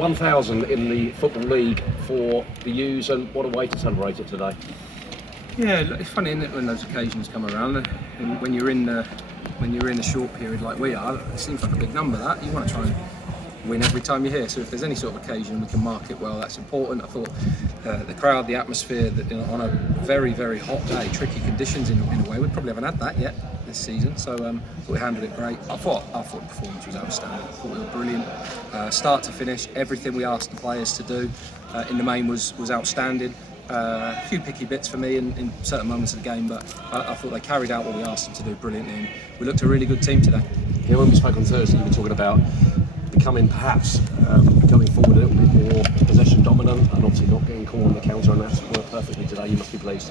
1,000 in the Football League for the U's, and what a way to celebrate it today. Yeah, it's funny, isn't it, when those occasions come around, and when you're in a short period like we are, it seems like a big number. That you want to try and win every time you're here. So if there's any sort of occasion we can mark it well, that's important. I thought the crowd, the atmosphere, on a very, very hot day, tricky conditions in a way. We probably haven't had that yet this season, so we handled it great. I thought the performance was outstanding. I thought we were brilliant, start to finish. Everything we asked the players to do in the main was outstanding. A few picky bits for me in certain moments of the game, but I thought they carried out what we asked them to do brilliantly, and we looked a really good team today. Yeah, when we spoke on Thursday, you were talking about becoming perhaps going forward a little bit more possession dominant, and obviously not getting caught on the counter, and that's worked perfectly today. You must be pleased.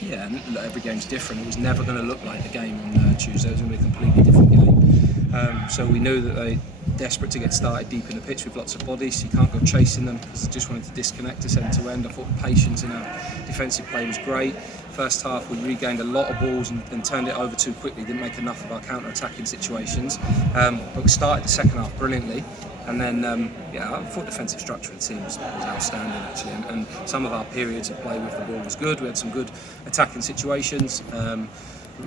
Yeah, and every game's different. It was never going to look like the game on Tuesday. It was going to be a completely different game. So we knew that they desperate to get started deep in the pitch with lots of bodies. You can't go chasing them because they just wanted to disconnect us end to end. I thought the patience in our defensive play was great. First half we regained a lot of balls and turned it over too quickly. Didn't make enough of our counter-attacking situations. But we started the second half brilliantly. And then, I thought the defensive structure of the team was outstanding actually, and some of our periods of play with the ball was good. We had some good attacking situations.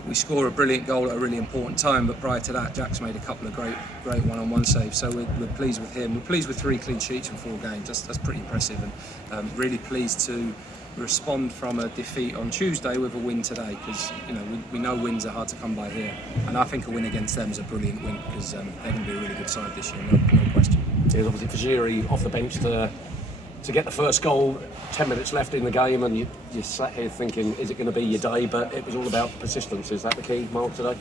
We score a brilliant goal at a really important time, but prior to that, Jack's made a couple of great one-on-one saves. So we're pleased with him. We're pleased with 3 clean sheets in 4 games. That's pretty impressive, and really pleased to respond from a defeat on Tuesday with a win today, because we know wins are hard to come by here, and I think a win against them is a brilliant win because they're going to be a really good side this year, no question. It was obviously Fajiri off the bench to get the first goal, 10 minutes left in the game, and you sat here thinking, is it going to be your day? But it was all about persistence. Is that the key, Mark, today?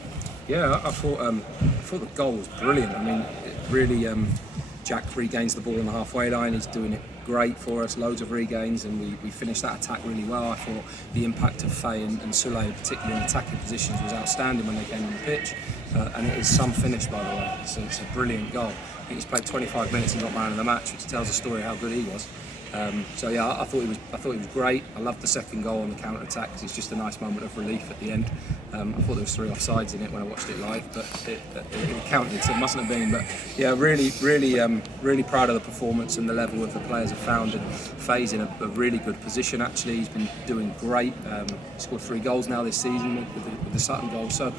Yeah, I thought the goal was brilliant. I mean, it really, Jack regains the ball on the halfway line. He's doing it great for us, loads of regains, and we finished that attack really well. I thought the impact of Faye and Soulé, particularly in attacking positions, was outstanding when they came on the pitch. And it is some finish, by the way. So it's a brilliant goal. I think he's played 25 minutes and got man of the match, which tells a story how good he was. I thought he was great. I loved the second goal on the counter attack because it's just a nice moment of relief at the end. I thought there was 3 offsides in it when I watched it live, but it counted, so it mustn't have been. But yeah, really proud of the performance and the level of the players have found. And Faye's in a really good position actually. He's been doing great. He scored 3 goals now this season with the Sutton goal. So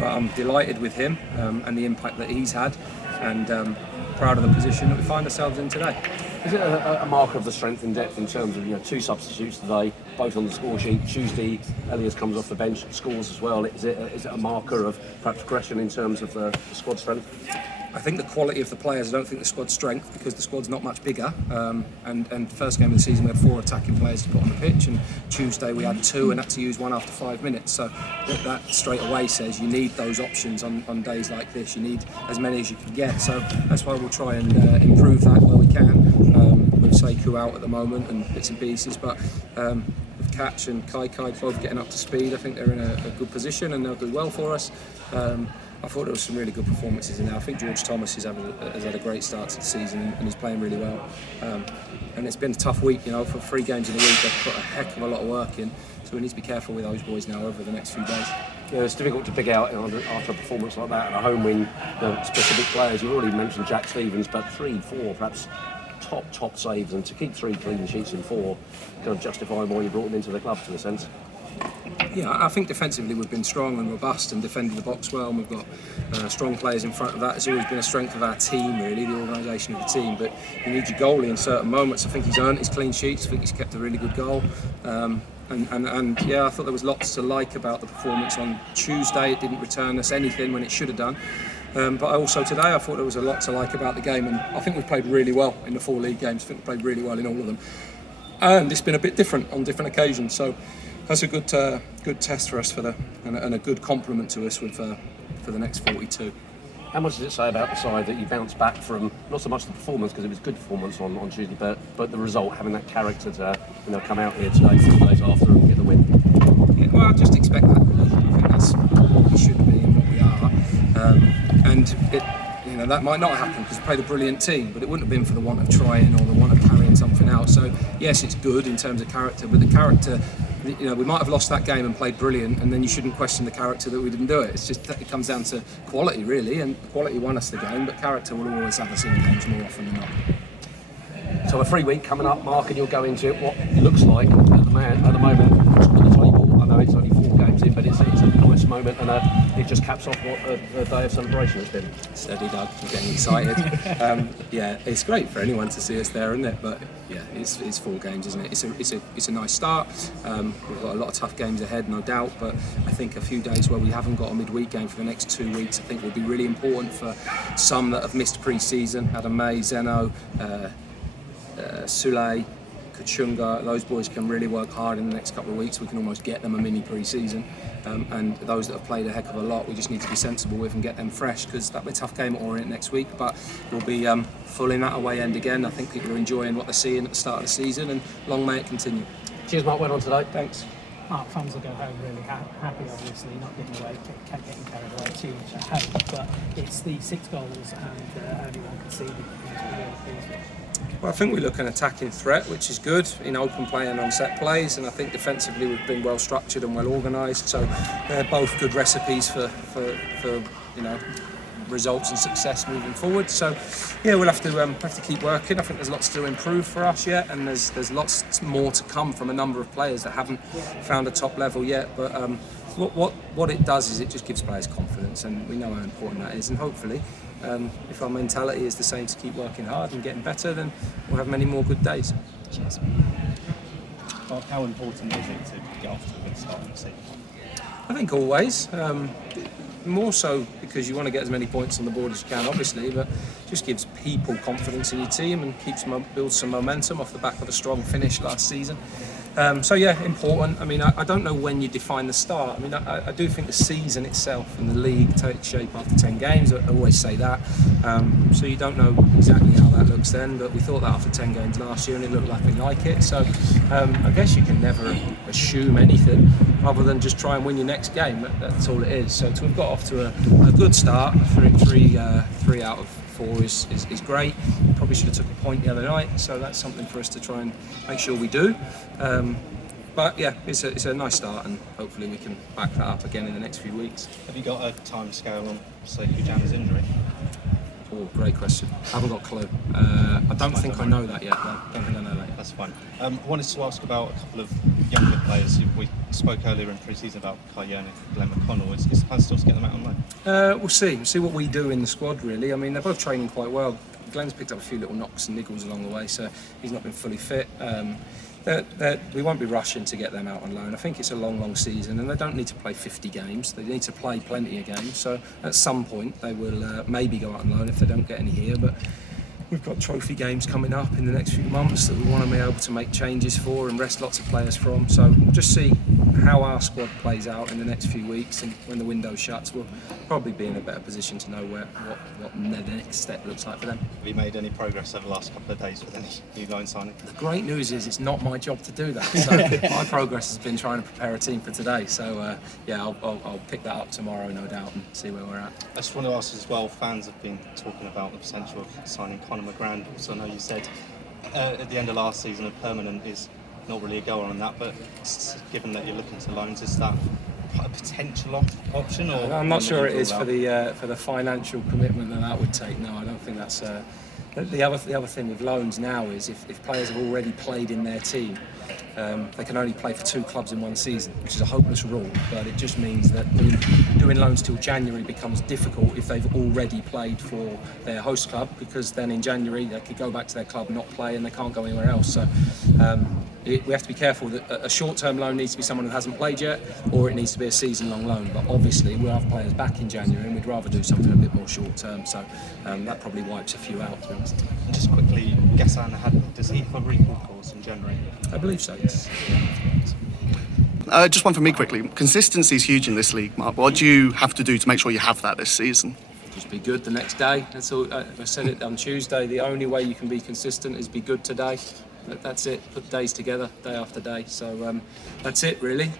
I'm delighted with him and the impact that he's had, and proud of the position that we find ourselves in today. Is it a marker of the strength and depth in terms of 2 substitutes today, both on the score sheet? Tuesday, Elias comes off the bench and scores as well. Is it a marker of perhaps progression in terms of the squad strength? I think the quality of the players, I don't think the squad's strength, because the squad's not much bigger. And first game of the season we had 4 attacking players to put on the pitch, and Tuesday we had 2 and had to use 1 after 5 minutes. So that straight away says you need those options on days like this. You need as many as you can get. So that's why we'll try and improve that where we can. With Sekou out at the moment and bits and pieces, but with Catch and Kai both getting up to speed, I think they're in a good position and they'll do well for us. I thought there was some really good performances in there. I think George Thomas has had a great start to the season and he's playing really well. And it's been a tough week, for 3 games in a week. They've put a heck of a lot of work in, so we need to be careful with those boys now over the next few days. Yeah, it's difficult to pick out after a performance like that and a home win, specific players. You've already mentioned Jack Stevens, but 3, 4 perhaps top saves, and to keep 3 clean sheets in 4 kind of justify why you brought him into the club, to a sense. Yeah, I think defensively we've been strong and robust and defended the box well, and we've got strong players in front of that. It's always been a strength of our team, really, the organisation of the team, but you need your goalie in certain moments. I think he's earned his clean sheets. I think he's kept a really good goal. And I thought there was lots to like about the performance on Tuesday. It didn't return us anything when it should have done. But also today I thought there was a lot to like about the game, and I think we've played really well in the 4 league games. I think we've played really well in all of them, and it's been a bit different on different occasions, so that's a good test for us and a good compliment to us for the next 42. How much does it say about the side that you bounced back from, not so much the performance, because it was good performance on Tuesday, but the result, having that character to come out here today 4 days after and get the win? Yeah, well, I just expect that, really. I think that's what we should be and what we are. And that might not happen because we played a brilliant team, but it wouldn't have been for the want of trying or the want of carrying something out. So yes, it's good in terms of character, but the character, we might have lost that game and played brilliant, and then you shouldn't question the character that we didn't do it. It's just that it comes down to quality, really, and quality won us the game, but character will always have us in games more often than not. So a free week coming up, Mark, and you'll go into what looks like at the moment, top of the table. I know it's only 4 games in, but it's a nice moment, and it just caps off what a day of celebration has been. Steady, Doug. I'm getting excited. Yeah, it's great for anyone to see us there, isn't it? But yeah, it's 4 games, isn't it? It's a nice start. We've got a lot of tough games ahead, no doubt. But I think a few days where we haven't got a midweek game for the next 2 weeks, I think will be really important for some that have missed pre-season. Adam May, Zeno, Sule, Kachunga, those boys can really work hard in the next couple of weeks. We can almost get them a mini pre-season, and those that have played a heck of a lot, we just need to be sensible with and get them fresh, because that'll be a tough game at Orient next week, but we'll be full in that away end again. I think people are enjoying what they're seeing at the start of the season, and long may it continue. Cheers, Mark. Well on today. Thanks. Mark, fans will go home really happy, obviously, not getting carried away too much at home, but it's the 6 goals and only 1 conceded that we're really pleased with. Well, I think we look an attacking threat, which is good in open play and on set plays, and I think defensively we've been well structured and well organised. So they're both good recipes for results and success moving forward. So yeah, we'll have to keep working. I think there's lots to improve for us yet, and there's lots more to come from a number of players that haven't found a top level yet. But what it does is it just gives players confidence, and we know how important that is. And hopefully, if our mentality is the same, to keep working hard and getting better, then we'll have many more good days. Cheers. Mark, how important is it to get off to a good start in the season? I think always. More so because you want to get as many points on the board as you can, obviously, but it just gives people confidence in your team and builds some momentum off the back of a strong finish last season. So yeah, important. I mean, I don't know when you define the start. I mean, I do think the season itself and the league takes shape after 10 games. I always say that. So you don't know exactly how that looks then, but we thought that after 10 games last year, and it looked like we like it. So I guess you can never assume anything other than just try and win your next game. That's all it is. So to have got off to a good start, three out of 4 is great. Probably should have took a point the other night, so that's something for us to try and make sure we do. But yeah, it's a nice start, and hopefully we can back that up again in the next few weeks. Have you got a time scale on, say, Kujana's injury? Oh, great question. I haven't got a clue. I don't think I know that yet. No, don't think I know that yet. That's fine. I wanted to ask about a couple of younger players. We spoke earlier in pre-season about Kayern and Glenn McConnell. Is the plan still to get them out on loan? We'll see. We'll see what we do in the squad, really. I mean, they're both training quite well. Glenn's picked up a few little knocks and niggles along the way, so he's not been fully fit. We won't be rushing to get them out on loan. I think it's a long season, and they don't need to play 50 games. They need to play plenty of games. So at some point they will maybe go out on loan if they don't get any here. But we've got trophy games coming up in the next few months that we want to be able to make changes for and rest lots of players from. So we'll just see how our squad plays out in the next few weeks, and when the window shuts, we'll probably be in a better position to know what the next step looks like for them. Have you made any progress over the last couple of days with any new loan signing? The great news is it's not my job to do that. So my progress has been trying to prepare a team for today. So yeah, I'll pick that up tomorrow, no doubt, and see where we're at. I just want to ask as well, fans have been talking about the potential of signing Conor McGrand. So I know you said at the end of last season a permanent is not really a goal on that, but given that you're looking to loans, is that a potential option? Or I'm not sure it is for the financial commitment that would take. No, I don't think that's. The other thing with loans now is if players have already played in their team, they can only play for 2 clubs in one season, which is a hopeless rule. But it just means that doing loans till January becomes difficult if they've already played for their host club, because then in January they could go back to their club, not play, and they can't go anywhere else. So we have to be careful that a short-term loan needs to be someone who hasn't played yet, or it needs to be a season-long loan. But obviously we'll have players back in January, and we'd rather do something a bit more short-term. So that probably wipes a few out, to be honest. And just quickly, Ghassan, does he have a recall clause in January? I believe so, yes. Just one for me quickly. Consistency is huge in this league, Mark. What do you have to do to make sure you have that this season? Just be good the next day. That's all. I said it on Tuesday. The only way you can be consistent is be good today. That's it. Put days together, day after day. So that's it, really.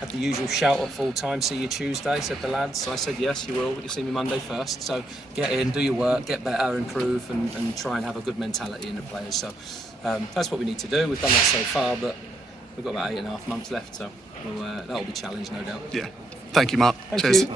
Had the usual shout at full time. See you Tuesday, said the lads. I said yes, you will, but you'll see me Monday first. So get in, do your work, get better, improve, and try and have a good mentality in the players. So that's what we need to do. We've done that so far, but we've got about 8.5 months left. So that'll be challenged, no doubt. Yeah. Thank you, Mark. Thank Cheers. you.